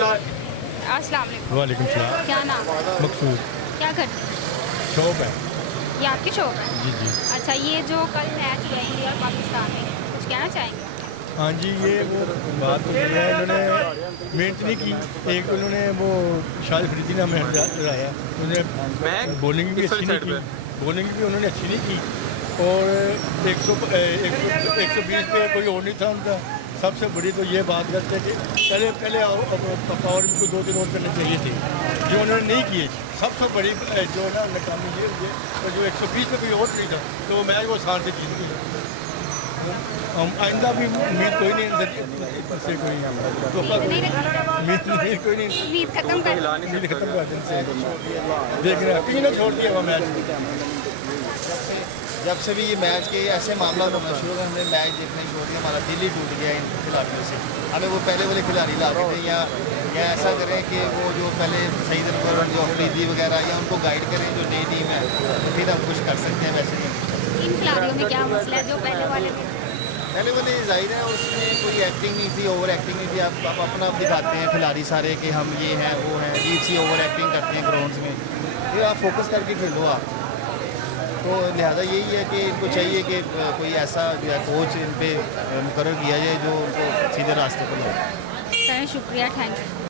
अस्सलाम वालेकुम। वालेकुम सलाम। क्या नाम है? मकसूद क्या करते हैं? शॉप है। ये आपकी शॉप है? जी जी। अच्छा, ये जो कल मैच हुआ इंडिया और पाकिस्तान में, कुछ कहना चाहेंगे? हाँ जी, ये वो बात हो गई है, इन्होंने मेहनत नहीं की। एक उन्होंने वो शायद फरीदी नाम है लगाया, उन्होंने बॉलिंग भी अच्छी नहीं की, बॉलिंग भी उन्होंने अच्छी नहीं की। और 120 पे कोई और नहीं था उनका। सबसे बड़ी तो ये बात करते कि पहले पहले पावर में कोई 2-3 और करने चाहिए थे, जो उन्होंने नहीं किए। सबसे बड़ी जो है ना नाकामी ये हुई है, तो जो 120 पे कोई और नहीं था तो मैच वो आसान से जीत गई। हम आइंदा भी उम्मीद कोई नहीं इनसे कोई उम्मीद कोई नहीं, उम्मीद खत्म कर उम्मीद खत्म कर देने से देख रहे हैं किसी ने छोड़ दिया वो मैच। जब से भी ये मैच के ऐसे मामला होना शुरू हुआ, हमने मैच देखना छोड़ दिया, हमारा दिल ही टूट गया इन खिलाड़ियों से। हमें वो पहले वाले खिलाड़ी लाते थे, या ऐसा करें कि वो जो पहले सईद अनवर जो अफरीदी वगैरह, या उनको गाइड करें जो नई टीम है, तो फिर हम कुछ कर सकते हैं। वैसे नहीं इन खिलाड़ियों में क्या मसला है जो पहले वाले में? पहले वाले जाहिर है उसमें कोई एक्टिंग नहीं थी, ओवर एक्टिंग नहीं थी। आप अपना दिखाते हैं खिलाड़ी सारे कि हम ये हैं वो हैं, अजीब सी ओवर एक्टिंग करते हैं ग्राउंड्स में। फिर आप फोकस करके खेलो आप। तो लिहाजा यही है कि इनको चाहिए कि कोई ऐसा जो है कोच इन पे मुकर्रर किया जाए जो उनको सीधे रास्ते पर लाए। सर शुक्रिया, थैंक यू।